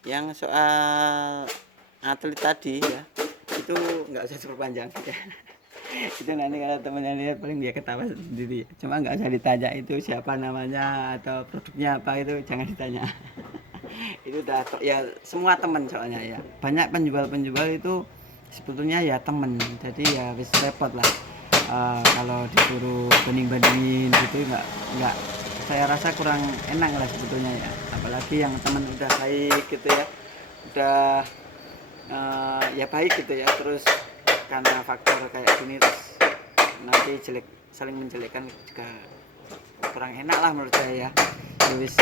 Yang soal atlet tadi ya, itu nggak usah diperpanjang ya. Itu nanti kalau temennya lihat paling dia ketawa sendiri. Cuma nggak usah ditanya itu siapa namanya atau produknya apa, itu jangan ditanya. Itu udah ya semua temen soalnya ya. Banyak penjual-penjual itu sebetulnya ya temen. Jadi ya wis repot lah. Kalau disuruh banding-bandingin gitu nggak saya rasa kurang enak lah sebetulnya ya. Apalagi yang temen udah baik gitu ya. Udah ya baik gitu ya, terus karena faktor kayak gini terus nanti jelek, saling menjelekkan juga kurang enak lah menurut saya ya. Terus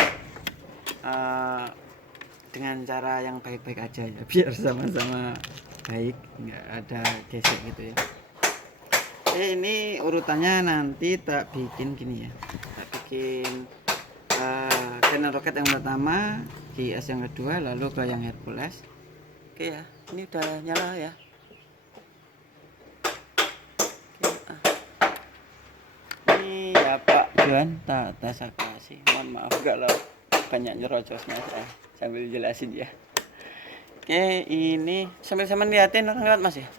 dengan cara yang baik-baik aja ya, biar sama-sama baik, nggak ada gesek gitu ya. Ini urutannya nanti tak bikin gini ya, tak bikin Canon Rocket yang pertama, GS yang kedua, lalu ke yang Hercules. Oke ya, ini udah nyala ya. Ini ya Pak Juan, tak saya kasih. Mohon maaf kalau banyak nyerocosnya, saya sambil jelasin ya. Oke, ini sambil sama liatin orang lewat Mas ya.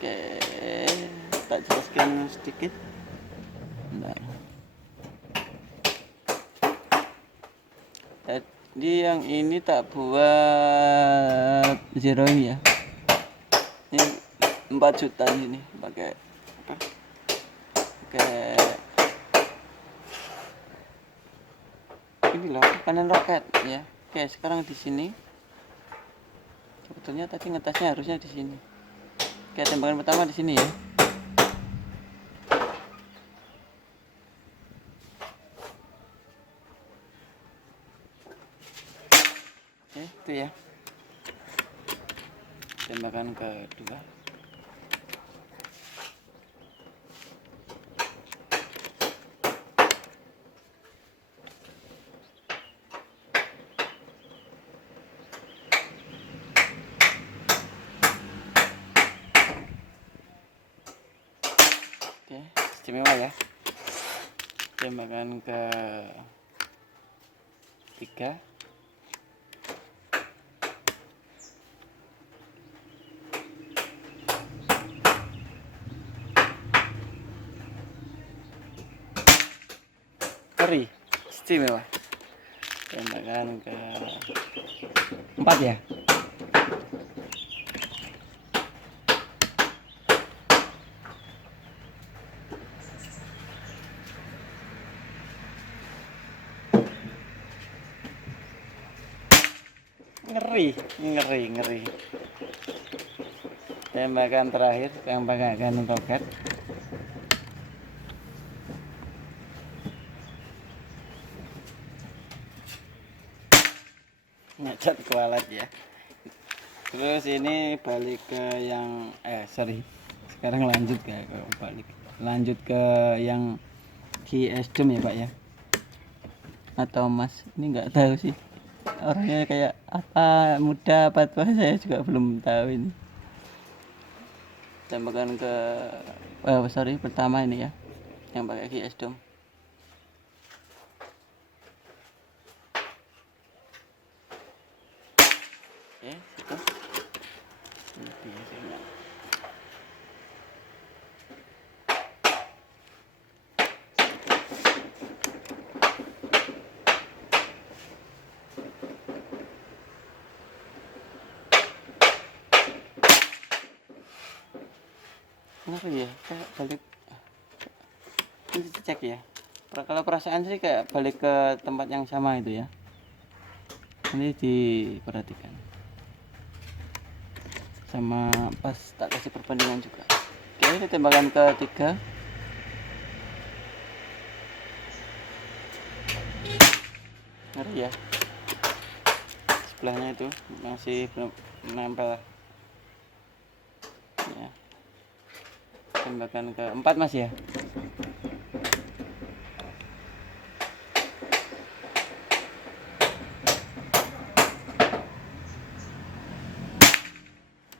Oke, tak jelaskan sedikit. Bentar. Jadi yang ini tak buat zero ini ya. Ini 4 juta ini pakai apa? Pakai ini loh, Canon Rocket ya. Oke, sekarang di sini. Sebetulnya tadi ngetasnya harusnya di sini. Oke, tembakan pertama di sini ya. Oke, itu ya. Tembakan kedua. Oke, istimewa ya. Tembakan ke 3. Ngeri, istimewa. Tembakan ke 4 ya. Ngeri. Tembakan terakhir yang pakai Canon Rocket. Ngecat kualat ya. Terus ini balik ke yang sekarang lanjut lanjut ke yang GS Dom ya Pak ya, atau Mas, ini nggak tahu sih orangnya kayak apa, muda apa tua, saya juga belum tahu ini. Tembakan ke pertama ini ya, yang pakai GS Dom. Oke, situ. Kenapa ya? Kayak balik. Ini cek ya. Kalau perasaan sih kayak balik ke tempat yang sama itu ya. Ini diperhatikan. Sama pas tak kasih perbandingan juga. Oke, ini tembakan ketiga. Ngeri ya. Sebelahnya itu masih belum menempel. Ya. Tembakan keempat Mas ya.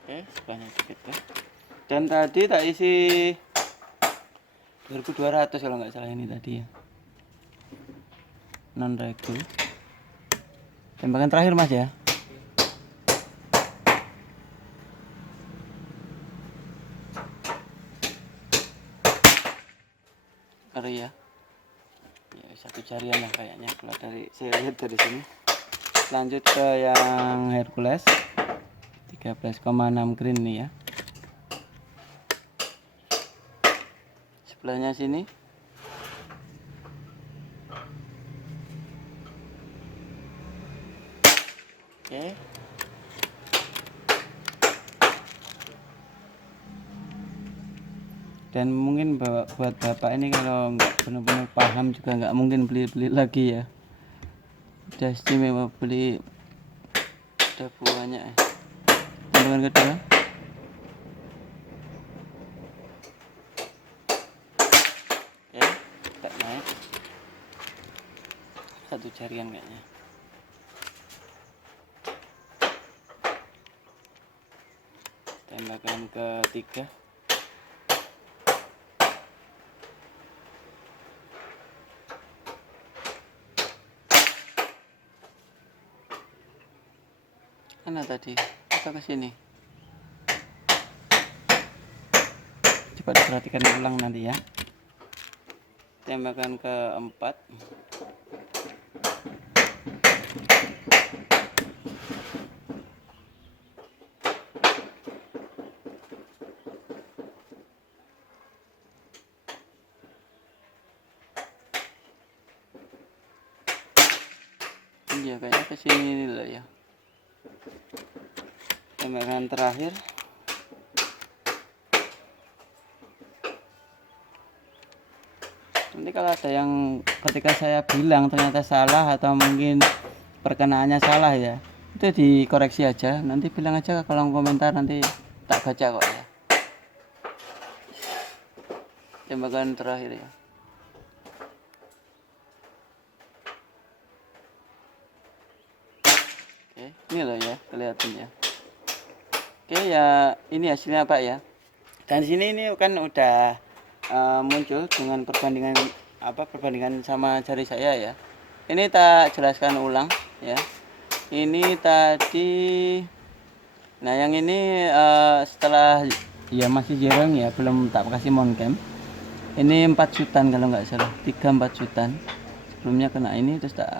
Oke, sebelahnya gitu. Dan tadi tak isi 2200 kalau nggak salah ini tadi ya. Non regu. Tembakan terakhir Mas ya. Ya. Ya, satu jarian lah kayaknya kalau dari saya lihat dari sini. Lanjut ke yang Hercules 13,6 green nih ya. Sebelahnya sini. Oke. Dan mungkin buat bapak ini kalau nggak benar-benar paham juga nggak mungkin beli-beli lagi ya. Udah istimewa beli, udah banyak ya. Tembakan kedua. Oke, tak naik. Satu jarian kayaknya. Tembakan ketiga. Mana tadi? Atau ke sini? Coba diperhatikan ulang nanti ya. Tembakan keempat. Iya kayaknya ke sini lah ya. Tembakan terakhir. Nanti kalau ada yang ketika saya bilang ternyata salah atau mungkin perkenaannya salah ya, itu dikoreksi aja. Nanti bilang aja ke kolom komentar, nanti tak baca kok ya. Tembakan terakhir ya. Oke, ini loh ya kelihatan ya. Oke ya, ini hasilnya Pak ya. Dan di sini ini kan udah muncul dengan perbandingan sama jari saya ya. Ini tak jelaskan ulang ya. Ini tadi, nah yang ini setelah ya masih jarang ya, belum tak kasih moncam. Ini 4 jutan kalau nggak salah, 3-4 jutan. Sebelumnya kena ini terus tak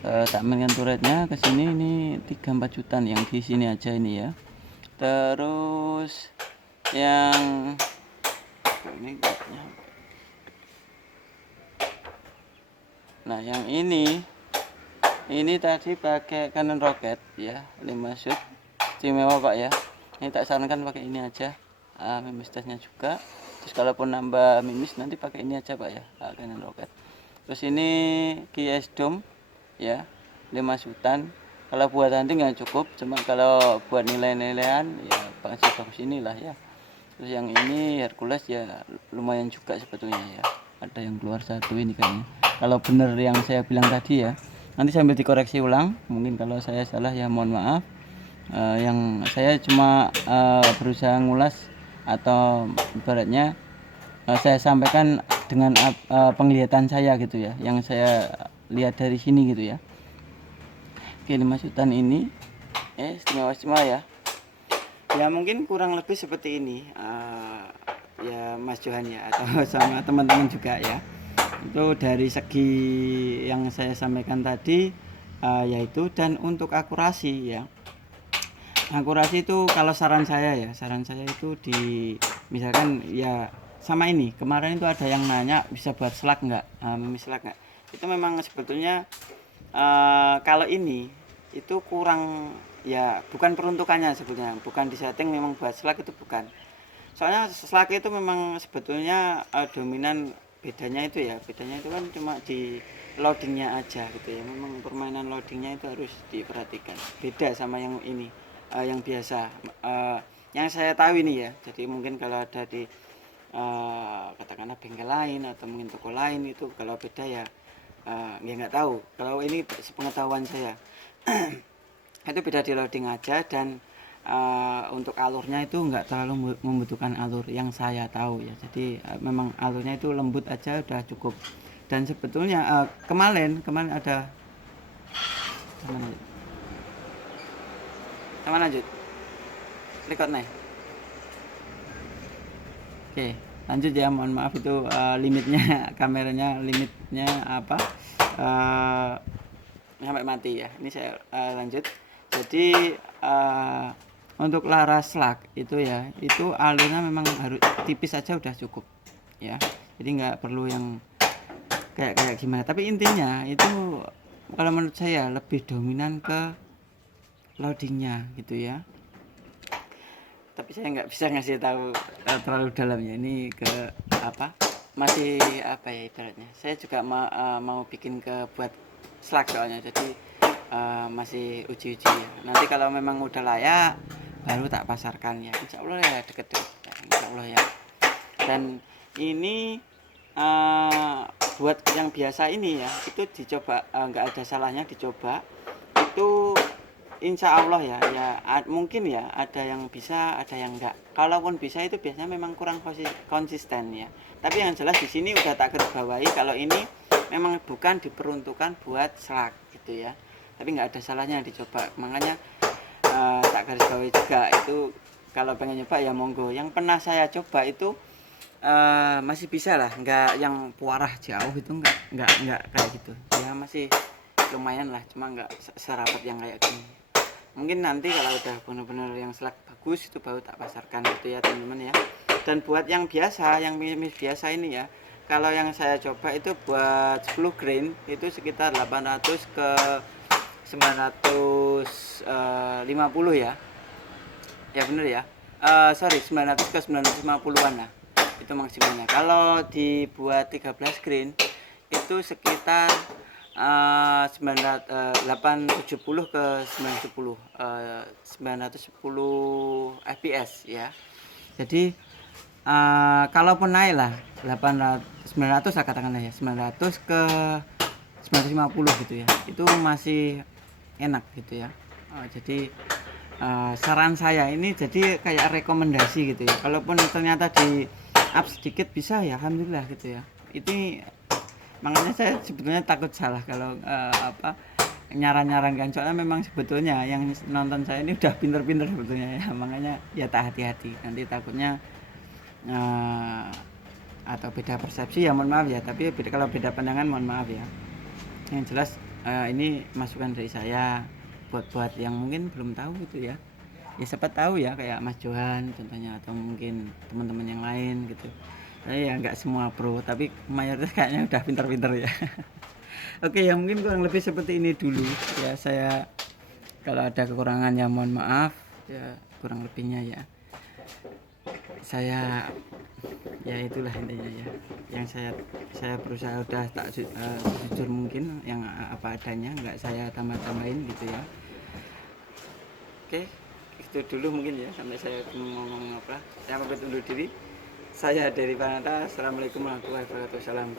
tak mainkan turretnya ke sini, ini 3-4 jutan yang di sini aja ini ya. Terus yang ini kayaknya. Nah, yang ini tadi pakai Canon Rocket ya, 5 shoot. Istimewa Pak ya. Ini tak sarankan pakai ini aja. Mimis tasnya juga. Terus kalaupun nambah mimis nanti pakai ini aja Pak ya, Canon Rocket. Terus ini GS Dome ya, 5 shootan. Kalau buat hunting nggak cukup, cuma kalau buat nilai-nilaian ya bagus inilah ya. Terus yang ini Hercules ya lumayan juga sebetulnya ya. Ada yang keluar satu ini kayaknya. Kalau bener yang saya bilang tadi ya, nanti sambil dikoreksi ulang. Mungkin kalau saya salah ya mohon maaf. Yang saya cuma berusaha ngulas atau ibaratnya saya sampaikan dengan penglihatan saya gitu ya, yang saya lihat dari sini gitu ya. Oke, 5 jutaan ini istimewa ya. Ya mungkin kurang lebih seperti ini ya Mas Johan ya, atau sama teman-teman juga ya. Itu dari segi yang saya sampaikan tadi yaitu, dan untuk akurasi ya. Akurasi itu kalau saran saya itu misalkan ya sama ini. Kemarin itu ada yang nanya bisa buat slug nggak, mimis slug nggak. Itu memang sebetulnya kalau ini itu kurang ya, bukan peruntukannya sebetulnya, bukan disetting memang buat slug, itu bukan. Soalnya slug itu memang sebetulnya dominan, bedanya itu kan cuma di loadingnya aja gitu ya. Memang permainan loadingnya itu harus diperhatikan, beda sama yang ini yang biasa yang saya tahu ini ya. Jadi mungkin kalau ada di katakanlah bengkel lain atau mungkin toko lain, itu kalau beda ya nggak tahu. Kalau ini sepengetahuan saya itu beda di loading aja. Dan untuk alurnya itu nggak terlalu membutuhkan alur yang saya tahu ya. Jadi memang alurnya itu lembut aja udah cukup. Dan sebetulnya kemarin ada sama lanjut record nih. Oke, lanjut ya. Mohon maaf itu limitnya kameranya limitnya apa sampai mati ya. Ini saya lanjut. Jadi untuk laras slug itu ya, itu alurnya memang harus tipis saja udah cukup ya. Jadi nggak perlu yang kayak gimana. Tapi intinya itu kalau menurut saya lebih dominan ke loadingnya gitu ya. Tapi saya nggak bisa ngasih tahu terlalu dalamnya ini ke apa, masih apa ya ibaratnya, saya juga mau bikin ke buat slug soalnya, jadi masih uji-uji ya. Nanti kalau memang udah layak baru tak pasarkan ya, insya Allah ya deket-deket ya, insya Allah ya. Dan ini buat yang biasa ini ya, itu dicoba, nggak ada salahnya dicoba itu. Insya Allah ya, mungkin ya ada yang bisa, ada yang enggak. Kalaupun bisa itu biasanya memang kurang konsisten ya. Tapi yang jelas di sini udah tak garisbawahi kalau ini memang bukan diperuntukkan buat slug gitu ya. Tapi nggak ada salahnya dicoba. Makanya tak garisbawahi juga itu kalau pengen nyoba ya monggo. Yang pernah saya coba itu masih bisa lah, nggak yang puarah jauh itu nggak kayak gitu. Ya masih lumayan lah, cuma nggak serapat yang kayak gini. Mungkin nanti kalau udah benar-benar yang slug bagus itu baru tak pasarkan gitu ya teman-teman ya. Dan buat yang biasa, yang mie biasa ini ya, kalau yang saya coba itu buat 10 grain itu sekitar 800 ke 950 ya. Ya bener ya. Sorry, 900 ke 950-an lah. Itu maksimalnya. Kalau dibuat 13 grain itu sekitar 870 ke 910 910 fps ya. Jadi kalaupun naik lah 800 900 lah katakanlah ya, 900 ke 950 gitu ya, itu masih enak gitu ya. Jadi saran saya ini jadi kayak rekomendasi gitu ya, kalaupun ternyata di up sedikit bisa ya alhamdulillah gitu ya. Ini makanya saya sebetulnya takut salah kalau nyaran-nyarankan, soalnya memang sebetulnya yang nonton saya ini udah pinter-pinter sebetulnya ya, makanya ya tak hati-hati, nanti takutnya atau beda persepsi ya mohon maaf ya. Tapi kalau beda pandangan mohon maaf ya. Yang jelas ini masukan dari saya buat yang mungkin belum tahu gitu ya. Ya siapa tahu ya, kayak Mas Johan contohnya, atau mungkin teman-teman yang lain gitu. Ya nggak semua pro, tapi mayoritas kayaknya udah pintar-pintar ya. Oke ya, mungkin kurang lebih seperti ini dulu ya. Saya kalau ada kekurangan ya mohon maaf ya, kurang lebihnya ya saya ya itulah intinya ya, yang saya berusaha udah tak jujur mungkin yang apa adanya, nggak saya tambah-tambahin gitu ya. Oke, itu dulu mungkin ya, sampai saya ngomong apa, saya pamit undur diri. Saya dari Panata. Assalamualaikum warahmatullahi wabarakatuh. Salam.